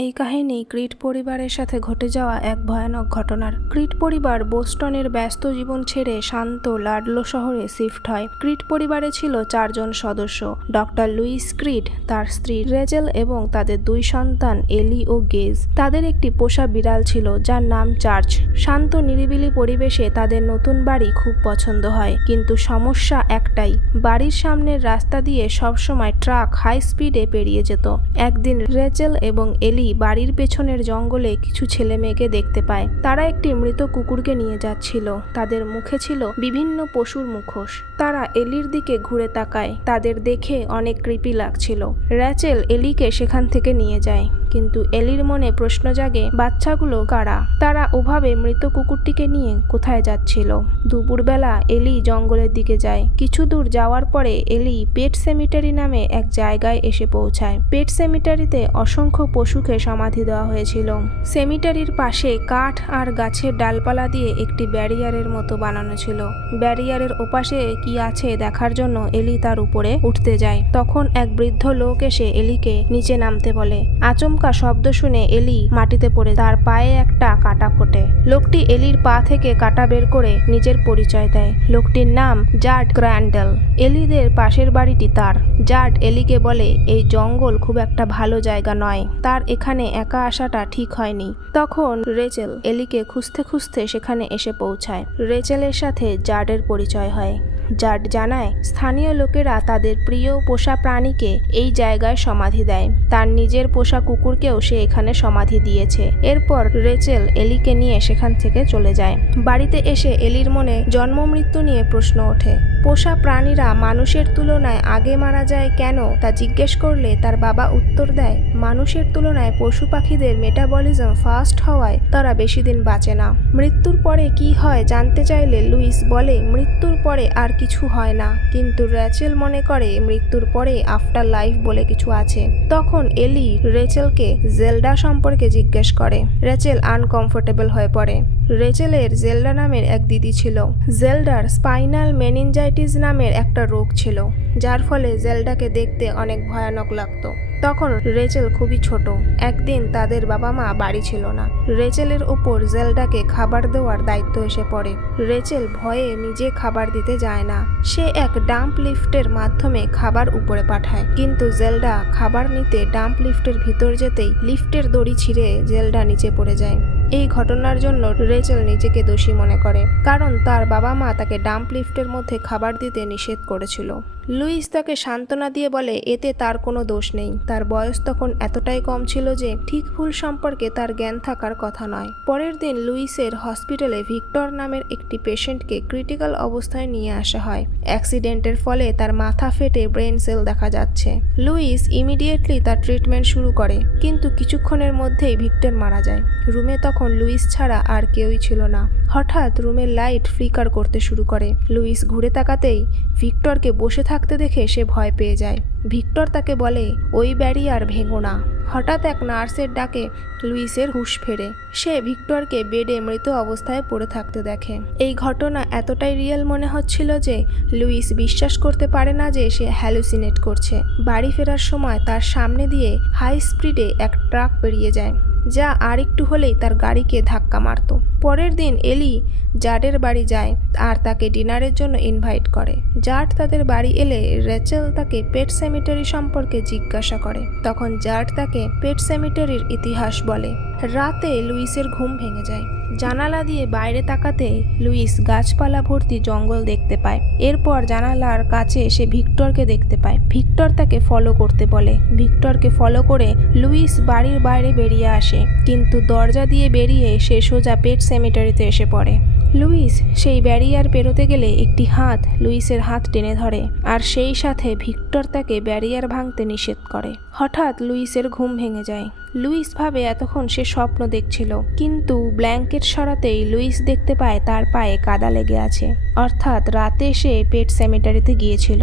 এই কাহিনী ক্রিট পরিবারের সাথে ঘটে যাওয়া এক ভয়ানক ঘটনার। ক্রিট পরিবার বোস্টনের ব্যস্ত জীবন ছেড়ে শান্ত লাডলো শহরে শিফট হয়। ক্রিট পরিবারে ছিল 4 জন সদস্য: ডক্টর লুইস ক্রিট, তার স্ত্রী রেচেল এবং তাদের 2 সন্তান এলি ও গেজ। তাদের একটি পোষা বিড়াল ছিল যার নাম চার্চ। শান্ত নিরিবিলি পরিবেশে তাদের নতুন বাড়ি খুব পছন্দ হয়, কিন্তু সমস্যা একটাই, বাড়ির সামনের রাস্তা দিয়ে সবসময় ট্রাক হাই স্পিডে পেরিয়ে যেত। একদিন রেচেল এবং এলি বাড়ির পেছনের জঙ্গলে কিছু ছেলে মেয়েকে দেখতে পায়। তারা একটি মৃত কুকুরকে নিয়ে যাচ্ছিল। তাদের মুখে ছিল বিভিন্ন পশুর মুখোশ। তারা এলির দিকে ঘুরে তাকায়। তাদের দেখে অনেক ক্রিপি লাগছিল। রেচেল এলিকে সেখান থেকে নিয়ে যায়, কিন্তু এলির মনে প্রশ্ন জাগে, বাচ্চাগুলো কারা? তারা ওভাবে মৃত কুকুরটিকে নিয়ে কোথায় যাচ্ছিল? দুপুরবেলা এলি জঙ্গলের দিকে যায়। কিছু দূর যাওয়ার পরে এলি পেট সেমিটারি নামে এক জায়গায় এসে পৌঁছায়। পেট সেমিটারিতে অসংখ্য পশুকে সমাধি দেওয়া হয়েছিল। সেমিটারির পাশে কাঠ আর গাছের ডালপালা দিয়ে একটি ব্যারিয়ারের মতো বানানো ছিল। ব্যারিয়ারের ওপাশে কি আছে দেখার জন্য এলি তার উপরে উঠতে যায়। তখন এক বৃদ্ধ লোক এসে এলিকে নিচে নামতে বলে। আচমকা শব্দ শুনে এলি মাটিতে পড়ে, তার পায়ে একটা কাটা ফোটে। লোকটি এলির পা থেকে কাটা বের করে নিজের পরিচয় দেয়। লোকটির নাম জার্ড গ্র্যান্ডেল। এলিদের পাশের বাড়িটি তার। জার্ড এলিকে বলে, এই জঙ্গল খুব একটা ভালো জায়গা নয়, তার এখানে একা আসাটা ঠিক হয়নি। তখন রেচেল এলিকে খুঁজতে খুঁজতে সেখানে এসে পৌঁছায়। রেচেলের সাথে জার্ডের পরিচয় হয়। জার্ড জানায়, স্থানীয় লোকেরা তাদের প্রিয় পোষা প্রাণীকে এই জায়গায় সমাধি দেয়। তার নিজের পোষা কুকুরকেও সে এখানে সমাধি দিয়েছে। এরপর রেচেল এলিকে নিয়ে সেখান থেকে চলে যায়। বাড়িতে এসে এলির মনে জন্ম মৃত্যু নিয়ে প্রশ্ন ওঠে। পোষা প্রাণীরা মানুষের তুলনায় আগে মারা যায় কেন তা জিজ্ঞেস করলে তার বাবা উত্তর দেয়, মানুষের তুলনায় পশু পাখিদের মেটাবলিজম ফাস্ট হওয়ায় তারা বেশি দিন বাঁচে না। মৃত্যুর পরে কি হয় জানতে চাইলে লুইস বলে, মৃত্যুর পরে আর কিছু হয় না, কিন্তু রেচেল মনে করে মৃত্যুর পরে আফটার লাইফ বলে কিছু আছে। তখন এলি রেচেলকে জেলডা সম্পর্কে জিজ্ঞেস করে। রেচেল আনকমফোর্টেবল হয়ে পড়ে। রেচেলের জেলডা নামের এক দিদি ছিল। জেলডার স্পাইনাল মেনিনজাইটিস নামের একটা রোগ ছিল, যার ফলে জেলডাকে দেখতে অনেক ভয়ানক লাগতো। তখন রেচেল খুবই ছোট। একদিন তাদের বাবা মা বাড়ি ছিল না। রেচেলের ওপর জেলডাকে খাবার দেওয়ার দায়িত্ব এসে পড়ে। রেচেল ভয়ে নিজে খাবার দিতে যায় না। সে এক ডাম্প লিফটের মাধ্যমে খাবার উপরে পাঠায়, কিন্তু জেলডা খাবার নিতে ডাম্প লিফটের ভিতর যেতেই লিফটের দড়ি ছিঁড়ে জেলডা নিচে পড়ে যায়। এই ঘটনার জন্য রেচেল নিজেকে দোষী মনে করে, কারণ তার বাবা মা তাকে ডাম্প লিফটের মধ্যে খাবার দিতে নিষেধ করেছিল। লুইস তাকে সান্ত্বনা দিয়ে বলে এতে তার কোনো দোষ নেই। তার বয়স তখন এতটাই কম ছিল যে ঠিক ভুল সম্পর্কে তার জ্ঞান থাকার কথা নয়। পরের দিন লুইসের হসপিটালে ভিক্টর নামের একটি পেশেন্টকে ক্রিটিক্যাল অবস্থায় নিয়ে আসা হয়। অ্যাক্সিডেন্টের ফলে তার মাথা ফেটে ব্রেন সেল দেখা যাচ্ছে। লুইস ইমিডিয়েটলি তার ট্রিটমেন্ট শুরু করে, কিন্তু কিছুক্ষণের মধ্যেই ভিক্টর মারা যায়। রুমে তখন লুইস ছাড়া আর কেউই ছিল না। হঠাৎ রুমের লাইট ফ্লিকার করতে শুরু করে। লুইস ঘুরে তাকাতেই ভিক্টরকে বসে থাকতে দেখে সে ভয় পেয়ে যায়। ভিক্টর তাকে বলে, ওই ব্যারিয়ার ভেঙো না। হঠাৎ এক নার্সের ডাকে লুইসের হুঁশ ফেরে। সে ভিক্টরকে বেডে মৃত অবস্থায় পড়ে থাকতে দেখে। এই ঘটনা এতটাই রিয়েল মনে হচ্ছিল যে লুইস বিশ্বাস করতে পারে না যে সে হ্যালুসিনেট করছে। বাড়ি ফেরার সময় তার সামনে দিয়ে হাই স্পিডে এক ট্রাক পেরিয়ে যায়, যা আর একটু হলেই তার গাড়িকে ধাক্কা মারত। পরের দিন এলি জার্ডের বাড়ি যায় আর তাকে ডিনারের জন্য ইনভাইট করে। জার্ড তাদের বাড়ি এলে রেচেল তাকে পেট সেমিটারি সম্পর্কে জিজ্ঞাসা করে। তখন জার্ড তাকে পেট সেমিটারির ইতিহাস বলে। রাতে লুইসের ঘুম ভেঙে যায়। জানালা দিয়ে বাইরে তাকাতে লুইস গাছপালা ভর্তি জঙ্গল দেখতে পায়। এরপর জানালার কাছে সে ভিক্টরকে দেখতে পায়। ভিক্টর তাকে ফলো করতে বলে। ভিক্টরকে ফলো করে লুইস বাড়ির বাইরে বেরিয়ে আসে, কিন্তু দরজা দিয়ে বেরিয়ে সে সোজা পেট সেমিটারিতে এসে পড়ে। লুইস সেই ব্যারিয়ার পেরোতে গেলে একটি হাত লুইসের হাত টেনে ধরে, আর সেই সাথে ভিক্টর তাকে ব্যারিয়ার ভাঙতে নিষেধ করে। হঠাৎ লুইসের ঘুম ভেঙে যায়। লুইস ভাবে এতক্ষণ সে স্বপ্ন দেখছিল, কিন্তু ব্ল্যাঙ্কেট সরাতেই লুইস দেখতে পায় তার পায়ে কাদা লেগে আছে, অর্থাৎ রাতে সে পেট সেমিটারিতে গিয়েছিল।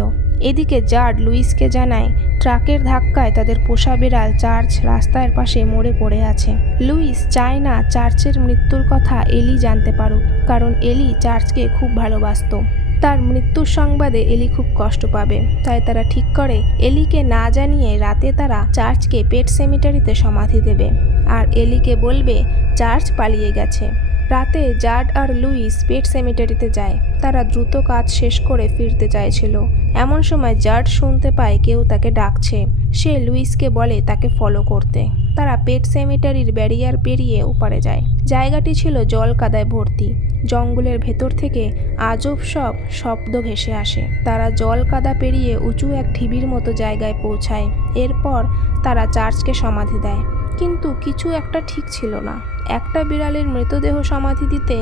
এদিকে জার্ড লুইসকে জানায় ট্রাকের ধাক্কায় তাদের পোষা বিড়াল চার্চ রাস্তার পাশে মরে পড়ে আছে। লুইস চায় না চার্চের মৃত্যুর কথা এলি জানতে পারুক, কারণ এলি চার্চকে খুব ভালোবাসত। তার মৃত্যুর সংবাদে এলি খুব কষ্ট পাবে, তাই তারা ঠিক করে এলিকে না জানিয়ে রাতে তারা চার্চকে পেট সেমিটারিতে সমাধি দেবে আর এলিকে বলবে চার্চ পালিয়ে গেছে। রাতে জার্ড আর লুইস পেট সেমিটারিতে যায়। তারা দ্রুত কাজ শেষ করে ফিরতে চাইছিল। এমন সময় জার্ড শুনতে পায় কেউ তাকে ডাকছে। সে লুইসকে বলে তাকে ফলো করতে। তারা পেট সেমিটারির ব্যারিয়ার পেরিয়ে ওপারে যায়। জায়গাটি ছিল জল কাদায় ভর্তি। জঙ্গলের ভেতর থেকে আজব সব শব্দ ভেসে আসে। তারা জল কাদা পেরিয়ে উঁচু এক ঢিবির মতো জায়গায় পৌঁছায়। এরপর তারা চার্চকে সমাধি দেয়, কিন্তু কিছু একটা ঠিক ছিল না। একটা বিড়ালের মৃতদেহ সমাধি দিতে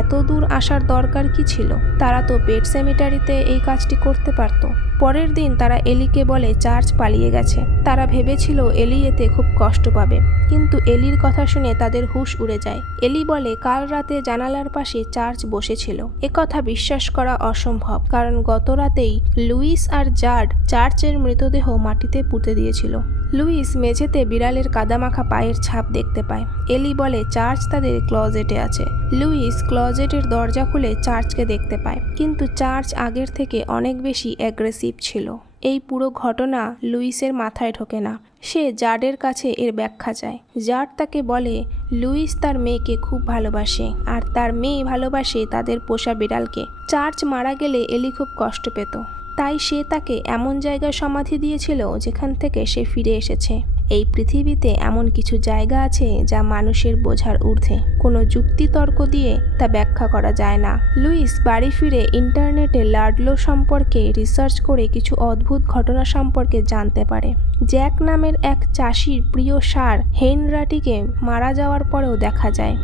এত দূর আসার দরকার কি ছিল? তারা তো পেট সেমিটারিতে এই কাজটি করতে পারত। পরের দিন তারা এলিকে বলে চার্চ পালিয়ে গেছে। তারা ভেবেছিল এলি এতে খুব কষ্ট পাবে, কিন্তু এলির কথা শুনে তাদের হুঁশ উড়ে যায়। এলি বলে কাল রাতে জানালার পাশে চার্চ বসেছিল। কথা বিশ্বাস করা অসম্ভব, কারণ গত রাতেই লুইস আর জার্ড চার্চের মৃতদেহ মাটিতে পুঁতে দিয়েছিল। লুইস মেঝেতে বিড়ালের কাদামাখা পায়ের ছাপ দেখতে পায়। এলি বলে চার্চ তাদের ক্লজেটে আছে। লুইস ক্লজেটের দরজা খুলে চার্চকে দেখতে পায়, কিন্তু চার্চ আগের থেকে অনেক বেশি অ্যাগ্রেসিভ ছিল। এই পুরো ঘটনা লুইসের মাথায় ঢোকে না। সে জার্ডের কাছে এর ব্যাখ্যা চায়। জার্ড তাকে বলে লুইস তার মেয়েকে খুব ভালোবাসে আর তার মেয়ে ভালোবাসে তাদের পোষা বিড়ালকে। চার্চ মারা গেলে এলি খুব কষ্ট পেত, তাই সে তাকে এমন জায়গায় সমাধি দিয়েছিল যেখান থেকে সে ফিরে এসেছে। এই পৃথিবীতে এমন কিছু জায়গা আছে যা মানুষের বোঝার ঊর্ধ্বে। কোনো যুক্তিতর্ক দিয়ে তা ব্যাখ্যা করা যায় না। লুইস বাড়ি ফিরে ইন্টারনেটে লাডলো সম্পর্কে রিসার্চ করে কিছু অদ্ভুত ঘটনা সম্পর্কে জানতে পারে। জ্যাক নামের এক চাষির প্রিয় ষাঁড় হেনরাটিকে মারা যাওয়ার পরেও দেখা যায়।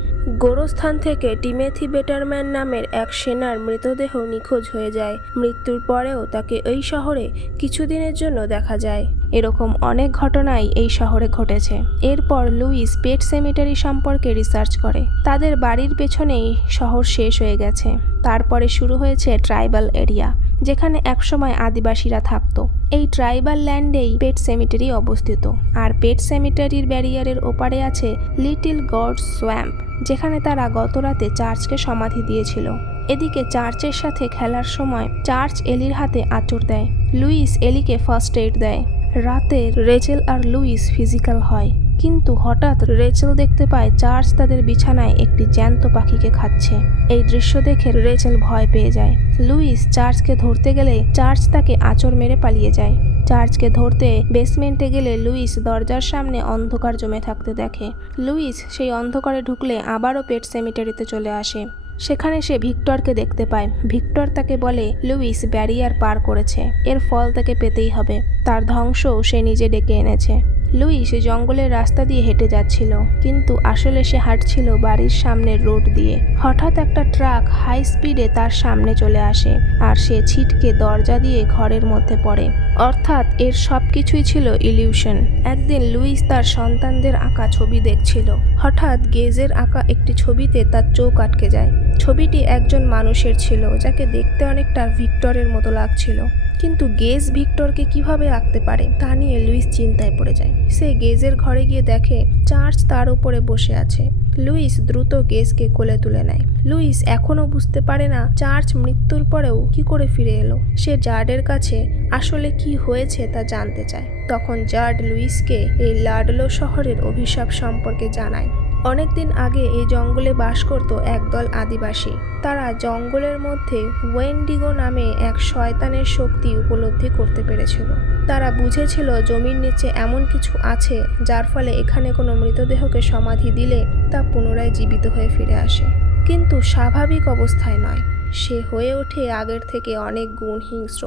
গোরস্থান থেকে টিমেথি বেটারম্যান নামের এক সেনার মৃতদেহ নিখোঁজ হয়ে যায়। মৃত্যুর পরেও তাকে এই শহরে কিছুদিনের জন্য দেখা যায়। এরকম অনেক ঘটনাই এই শহরে ঘটেছে। এরপর লুইস পেট সেমিটারি সম্পর্কে রিসার্চ করে। তাদের বাড়ির পেছনেই শহর শেষ হয়ে গেছে। তারপরে শুরু হয়েছে ট্রাইবাল এরিয়া, যেখানে একসময় আদিবাসীরা থাকতো। এই ট্রাইবাল ল্যান্ডেই পেট সেমিটারি অবস্থিত, আর পেট সেমিটারির ব্যারিয়ারের ওপারে আছে লিটল গড সোয়াম্প, যেখানে তারা গতরাতে চার্চকে সমাধি দিয়েছিল। এদিকে চার্চের সাথে খেলার সময় চার্চ এলির হাতে আঁচড় দেয়। লুইস এলিকে ফার্স্ট এইড দেয়। রাতে রেচেল আর লুইস ফিজিক্যাল হয়, কিন্তু হঠাৎ রেচেল দেখতে পায় চার্চ তাদের বিছানায় একটি জ্যান্ত পাখিকে খাচ্ছে। এই দৃশ্য দেখে রেচেল ভয় পেয়ে যায়। লুইস চার্চকে ধরতে গেলে চার্চ তাকে আঁচড় মেরে পালিয়ে যায়। চার্চকে ধরতে বেসমেন্টে গেলে লুইস দরজার সামনে অন্ধকার জমে থাকতে দেখে। লুইস সেই অন্ধকারে ঢুকলে আবারও পেট সেমিটারিতে চলে আসে। সেখানে সে ভিক্টরকে দেখতে পায়। ভিক্টর তাকে বলে লুইস ব্যারিয়ার পার করেছে, এর ফল তাকে পেতেই হবে। তার ধ্বংসও সে নিজে ডেকে এনেছে। লুইস জঙ্গলের রাস্তা দিয়ে হেঁটে যাচ্ছিল, কিন্তু আসলে সে হাঁটছিল বাড়ির সামনের রোড দিয়ে। হঠাৎ একটা ট্রাক হাই স্পিডে তার সামনে চলে আসে, আর সে ছিটকে দরজা দিয়ে ঘরের মধ্যে পড়ে। অর্থাৎ এর সব কিছুই ছিল ইলিউশন। একদিন লুইস তার সন্তানদের আঁকা ছবি দেখছিল। হঠাৎ গেজের আঁকা একটি ছবিতে তার চোখ আটকে যায়। ছবিটি একজন মানুষের ছিল, যাকে দেখতে অনেকটা ভিক্টরের মতো লাগছিল। কিন্তু গেজ ভিক্টরকে কিভাবে আঁকতে পারে তা নিয়ে লুইস চিন্তায় পড়ে যায়। সে গেজের ঘরে গিয়ে দেখে চার্চ তার উপরে বসে আছে। লুইস দ্রুত গেজকে কোলে তুলে নেয়। লুইস এখনো বুঝতে পারে না চার্চ মৃত্যুর পরেও কি করে ফিরে এলো। সে জার্ডের কাছে আসলে কি হয়েছে তা জানতে চায়। তখন জার্ড লুইসকে এই লাডলো শহরের অভিশাপ সম্পর্কে জানায়। অনেকদিন আগে এই জঙ্গলে বাস করত একদল আদিবাসী। তারা জঙ্গলের মধ্যে ওয়েন্ডিগো নামে এক শয়তানের শক্তি উপলব্ধি করতে পেরেছিল। তারা বুঝেছিল জমির নিচে এমন কিছু আছে যার ফলে এখানে কোনো মৃতদেহকে সমাধি দিলে তা পুনরায় জীবিত হয়ে ফিরে আসে, কিন্তু স্বাভাবিক অবস্থায় নয়। সে হয়ে ওঠে আগের থেকে অনেক গুণ হিংস্র।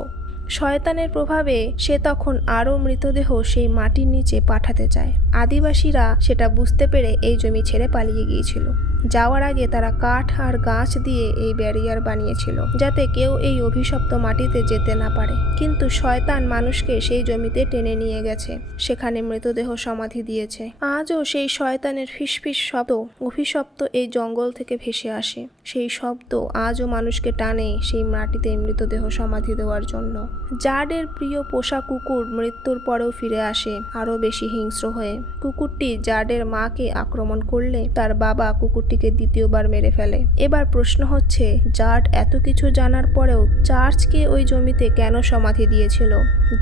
শয়তানের প্রভাবে সে তখন আরও মৃতদেহ সেই মাটির নিচে পাঠাতে চায়। আদিবাসীরা সেটা বুঝতে পেরে এই জমি ছেড়ে পালিয়ে গিয়েছিল। যাওয়ার আগে তারা কাঠ আর গাছ দিয়ে এই ব্যারিয়ার বানিয়েছিল, যাতে কেউ এই অভিশপ্ত মাটিতে যেতে না পারে। কিন্তু শয়তান মানুষকে সেই জমিতে টেনে নিয়ে গেছে, সেখানে মৃতদেহ সমাধি দিয়েছে। আজও সেই শয়তানের ফিসফিস শব্দ অভিশপ্ত এই জঙ্গল থেকে ভেসে আসে। সেই শব্দ আজও মানুষকে টানে সেই মাটিতে মৃতদেহ সমাধি দেওয়ার জন্য। জার্ডের প্রিয় পোষা কুকুর মৃত্যুর পরেও ফিরে আসে, আরও বেশি হিংস্র হয়ে। কুকুরটি জার্ডের মাকে আক্রমণ করলে তার বাবা কুকুরটি লোকটিকে দ্বিতীয়বার মেরে ফেলে। এবার প্রশ্ন হচ্ছে, জাড এত কিছু জানার পরেও চার্চকে ওই জমিতে কেন সমাধি দিয়েছিল?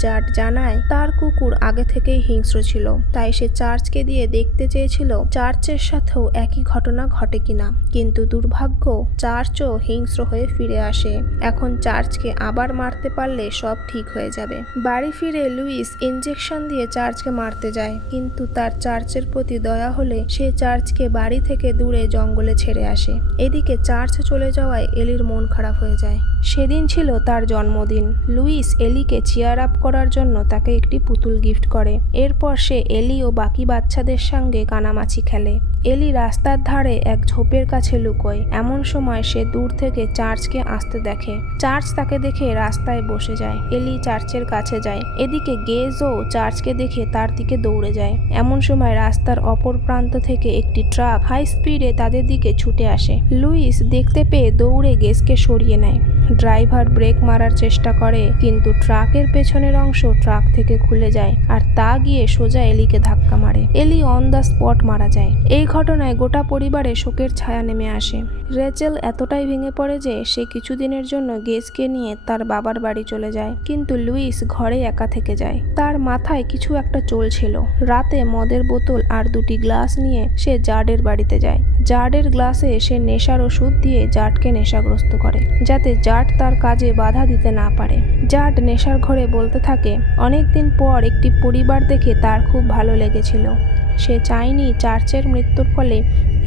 জাড জানায় তার কুকুর আগে থেকেই হিংস্র ছিল, তাই সে চার্চকে দিয়ে দেখতে চেয়েছিল চার্চের সাথেও একই ঘটনা ঘটে কিনা। কিন্তু দুর্ভাগ্য, চার্চও হিংস্র হয়ে ফিরে আসে। এখন চার্চকে আবার মারতে পারলে সব ঠিক হয়ে যাবে। বাড়ি ফিরে লুইস ইনজেকশন দিয়ে চার্চকে মারতে যায়, কিন্তু তার চার্চের প্রতি দয়া হলে সে চার্চকে বাড়ি থেকে দূরে জঙ্গলে ছেড়ে আসে। এদিকে চার্চ চলে যাওয়ায় এলির মন খারাপ হয়ে যায়। সেদিন ছিল তার জন্মদিন। লুইস এলিকে চিয়ার আপ করার জন্য তাকে একটি পুতুল গিফট করে। এরপর সে এলি ও বাকি বাচ্চাদের সঙ্গে কানামাছি খেলে। এলি রাস্তার ধারে এক ঝোপের কাছে লুকোয়। এমন সময় সে দূর থেকে চার্চকে আসতে দেখে। চার্চ তাকে দেখে রাস্তায় বসে যায়। এলি চার্চের কাছে যায়। এদিকে গেজও চার্চকে দেখে তার দিকে দৌড়ে যায়। এমন সময় রাস্তার অপর প্রান্ত থেকে একটি ট্রাক হাই স্পিডে তাদের দিকে ছুটে আসে। লুইস দেখতে পেয়ে দৌড়ে গেজকে সরিয়ে নেয়। ড্রাইভার ব্রেক মারার চেষ্টা করে, কিন্তু ট্রাকের পেছনের অংশ ট্রাক থেকে খুলে যায় আর তা গিয়ে সোজা এলিকে ধাক্কা মারে। এলি অন দ্য স্পট মারা যায়। এই ঘটনায় গোটা পরিবারে শোকের ছায়া নেমে আসে। রেচেল এতটাই ভেঙে পড়ে যে সে কিছুদিনের জন্য গেজকে নিয়ে তার বাবার বাড়ি চলে যায়, কিন্তু লুইস ঘরে একা থেকে যায়। তার মাথায় কিছু একটা চলছিল। রাতে মদের বোতল আর দুটি গ্লাস নিয়ে সে জাডের বাড়িতে যায়। জাডের গ্লাসে সে নেশার ওষুধ দিয়ে জাডকে নেশাগ্রস্ত করে, যাতে জাড তার কাজে বাধা দিতে না পারে। জাড নেশার ঘরে বলতে থাকে অনেকদিন পর একটি পরিবার দেখে তার খুব ভালো লেগেছিল। সে চায়নি চার্চের মৃত্যুর ফলে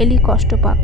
এলি কষ্ট পাক,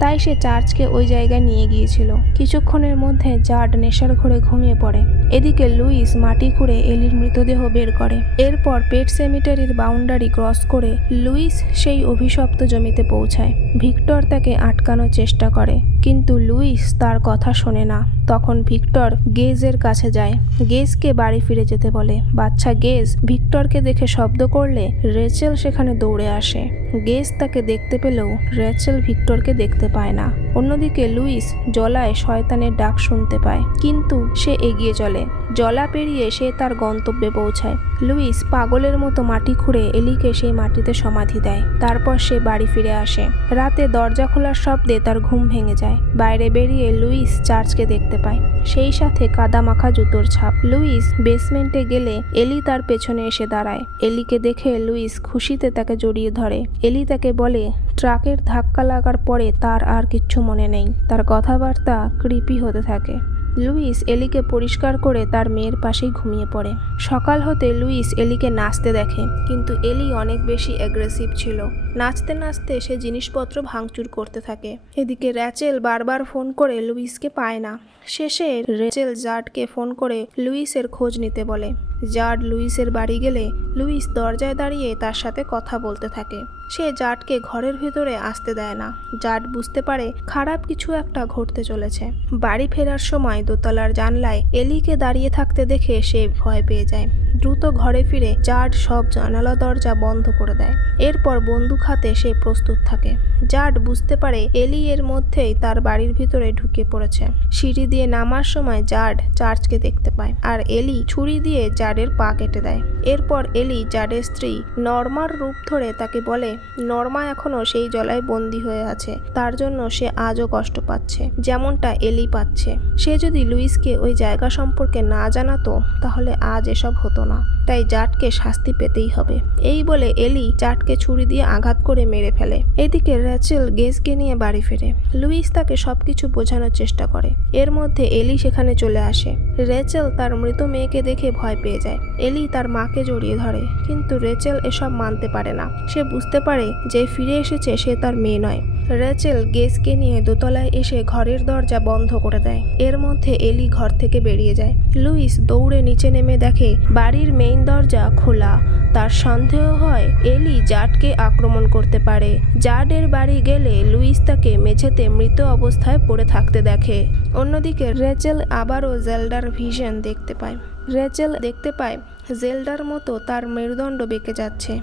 তাই সে চার্চকে ওই জায়গায় নিয়ে গিয়েছিল। কিছুক্ষণের মধ্যে জাড নেশার ঘরে ঘুমিয়ে পড়ে। এদিকে লুইস মাটি খুঁড়ে এলির মৃতদেহ বের করে। এরপর পেট সেমিটারির বাউন্ডারি ক্রস করে লুইস সেই অভিশপ্ত জমিতে পৌঁছায়। ভিক্টর তাকে আটকানোর চেষ্টা করে, কিন্তু লুইস তার কথা শোনে না। তখন ভিক্টর গেজের কাছে যায়। গেজকে বাড়ি ফিরে যেতে বলে। বাচ্চা গেজ ভিক্টরকে দেখে শব্দ করলে রেচেল সেখানে দৌড়ে আসে। গেজ তাকে দেখতে পেলেও রেচেল ভিক্টরকে দেখতে পায় না। অন্যদিকে লুইস জলায় শয়তানের ডাক শুনতে পায়, কিন্তু সে এগিয়ে চলে। জলা পেরিয়ে সে তার গন্তব্যে পৌঁছায়। লুইস পাগলের মতো মাটি খুঁড়ে এলিকে সেই মাটিতে সমাধি দেয়। তারপর সে বাড়ি ফিরে আসে। রাতে দরজা খোলার শব্দে তার ঘুম ভেঙে যায়। বাইরে বেরিয়ে লুইস চার্চকে দেখতে পায়, সেই সাথে কাদা মাখা জুতোর ছাপ। লুইস বেসমেন্টে গেলে এলি তার পেছনে এসে দাঁড়ায়। এলিকে দেখে লুইস খুশিতে তাকে জড়িয়ে ধরে। এলি তাকে বলে ট্রাকের ধাক্কা লাগার পরে তার আর কিচ্ছু মনে নেই। তার কথাবার্তা ক্রিপি হতে থাকে। লুইস এলিকে পরিষ্কার করে তার মেয়ের পাশেই ঘুমিয়ে পড়ে। সকাল হতে লুইস এলিকে নাচতে দেখে, কিন্তু এলি অনেক বেশি অ্যাগ্রেসিভ ছিল। নাচতে নাচতে সে জিনিসপত্র ভাঙচুর করতে থাকে। এদিকে রেচেল বারবার ফোন করে লুইসকে পায় না। শেষে রেচেল জাডকে ফোন করে লুইসের খোঁজ নিতে বলে। জাড লুইসের বাড়ি গেলে লুইস দরজায় দাঁড়িয়ে তার সাথে কথা বলতে থাকে। সে জাডকে ঘরের ভেতরে আসতে দেয় না। জাড বুঝতে পারে খারাপ কিছু একটা ঘটতে চলেছে। বাড়ি ফেরার সময় দোতলার জানলায় এলিকে দাঁড়িয়ে থাকতে দেখে সে ভয় পেয়ে যায়। দ্রুত ঘরে ফিরে জাড সব জানালা দরজা বন্ধ করে দেয়। এরপর বন্দুক হাতে সে প্রস্তুত থাকে। জাড বুঝতে পারে এলি এর মধ্যেই তার বাড়ির ভিতরে ঢুকে পড়েছে। সিঁড়ি দিয়ে নামার সময় জাড চার্চকে দেখতে পায়, আর এলি ছুরি দিয়ে জাডের পা কেটে দেয়। এরপর এলি জাডের স্ত্রী নর্মার রূপ ধরে তাকে বলে নর্মা এখনো সেই জলায় বন্দী হয়ে আছে, তার জন্য সে আজও কষ্ট পাচ্ছে, যেমনটা এলি পাচ্ছে। সে যদি লুইসকে ওই জায়গা সম্পর্কে না জানাতো তাহলে আজ এসব হতো না, তাই জাডকে শাস্তি পেতেই হবে। এই বলে এলি জাডকে ছুরি দিয়ে আঘাত করে মেরে ফেলে। এদিকে রেচেল গেজকে নিয়ে বাড়ি ফেরে। লুইস তাকে সবকিছু বোঝানোর চেষ্টা করে। এর মধ্যে এলি সেখানে চলে আসে। রেচেল তার মৃত মেয়েকে দেখে ভয় পেয়ে যায়। এলি তার মাকে জড়িয়ে ধরে, কিন্তু রেচেল এসব মানতে পারে না। সে বুঝতে পারে যে ফিরে এসেছে সে তার মেয়ে নয়। রেচেল গেজকে নিয়ে দোতলায় এসে ঘরের দরজা বন্ধ করে দেয়। এর মধ্যে এলি ঘর থেকে বেরিয়ে যায়। লুইস দৌড়ে নিচে নেমে দেখে বাড়ির মেইন দরজা খোলা। তার সন্দেহ হয় এলি জাডকে আক্রমণ করতে পারে। জাডের বাড়ি গেলে লুইস তাকে মেঝেতে মৃত অবস্থায় পড়ে থাকতে দেখে। অন্যদিকে রেচেল আবারও জেলডার ভিশন দেখতে পায়। রেচেল দেখতে পায় জেলডার মতো তার মেরুদণ্ড বেঁকে যাচ্ছে।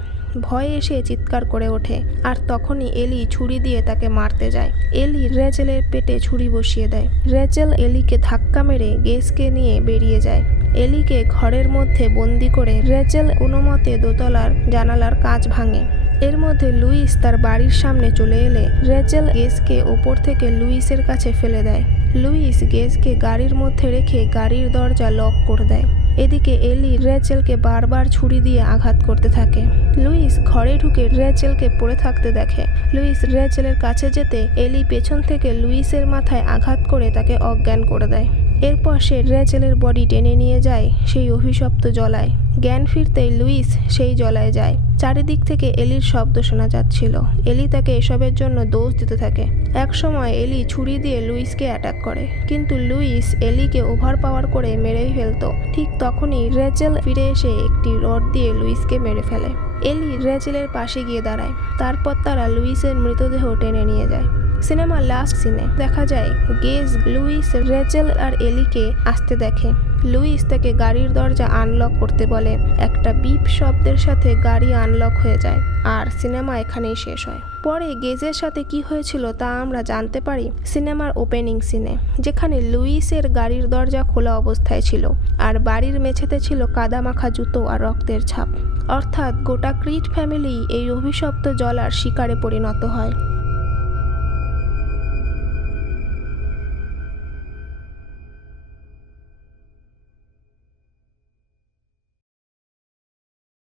ভয়ে এসে চিৎকার করে ওঠে, আর তখনই এলি ছুরি দিয়ে তাকে মারতে যায়। এলি রেচেলের পেটে ছুরি বসিয়ে দেয়। রেচেল এলিকে ধাক্কা মেরে গেজকে নিয়ে বেরিয়ে যায়। এলিকে ঘরের মধ্যে বন্দি করে রেচেল কোনোমতে দোতলার জানালার কাঁচ ভাঙে। এর মধ্যে লুইস তার বাড়ির সামনে চলে এলে রেচেল গেজকে ওপর থেকে লুইসের কাছে ফেলে দেয়। লুইস গেজকে গাড়ির মধ্যে রেখে গাড়ির দরজা লক করে দেয়। এদিকে এলি রেচেলকে বারবার ছুরি দিয়ে আঘাত করতে থাকে। লুইস ঘরে ঢুকে রেচেলকে পড়ে থাকতে দেখে। লুইস রেচেলের কাছে যেতে এলি পেছন থেকে লুইসের মাথায় আঘাত করে তাকে অজ্ঞান করে দেয়। এরপর সে রেচেলের বডি টেনে নিয়ে যায় সেই অভিশপ্ত জলায়। জ্ঞান ফিরতেই লুইস সেই জলায় যায়। চারিদিক থেকে এলির শব্দ শোনা যাচ্ছিল। এলি তাকে এসবের জন্য দোষ দিতে থাকে। একসময় এলি ছুরি দিয়ে লুইসকে অ্যাটাক করে, কিন্তু লুইস এলিকে ওভার পাওয়ার করে মেরেই ফেলতো। ঠিক তখনই রেচেল ফিরে এসে একটি রড দিয়ে লুইসকে মেরে ফেলে। এলি রেচেলের পাশে গিয়ে দাঁড়ায়। তারপর তারা লুইসের মৃতদেহ টেনে নিয়ে যায়। সিনেমার লাস্ট সিনে দেখা যায় গেজ লুইস, রেচেল আর এলিকে আসতে দেখে। লুইস তাকে গাড়ির দরজা আনলক করতে বলে। একটা বিপ শব্দের সাথে গাড়ি আনলক হয়ে যায় আর সিনেমা এখানেই শেষ হয়। পরে গেজের সাথে কি হয়েছিল তা আমরা জানতে পারি সিনেমার ওপেনিং সিনে, যেখানে লুইসের গাড়ির দরজা খোলা অবস্থায় ছিল আর বাড়ির মেঝেতে ছিল কাদামাখা জুতো আর রক্তের ছাপ। অর্থাৎ গোটা ক্রিট ফ্যামিলি এই অভিশপ্ত জলার শিকারে পরিণত হয়।